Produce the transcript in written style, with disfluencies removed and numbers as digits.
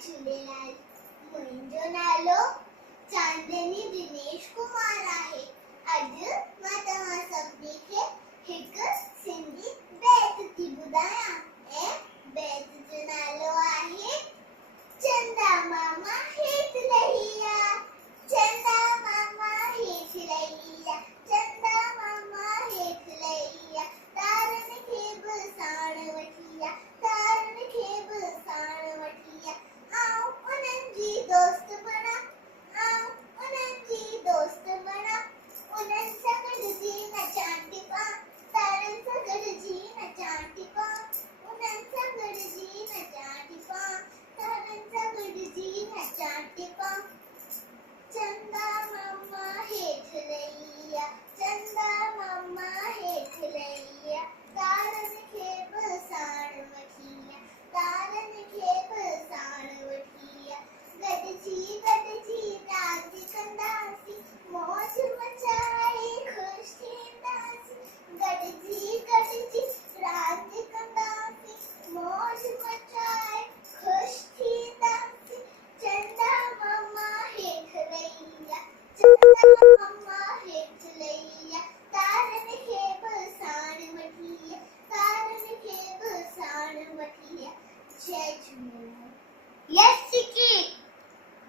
झूलेलाल। मुंहिंजो नालो चांदनी दिनेश कुमार आहे। अॼु मां तव्हां सभिनी खे हिकु सिंधी बैत थी ॿुधायां।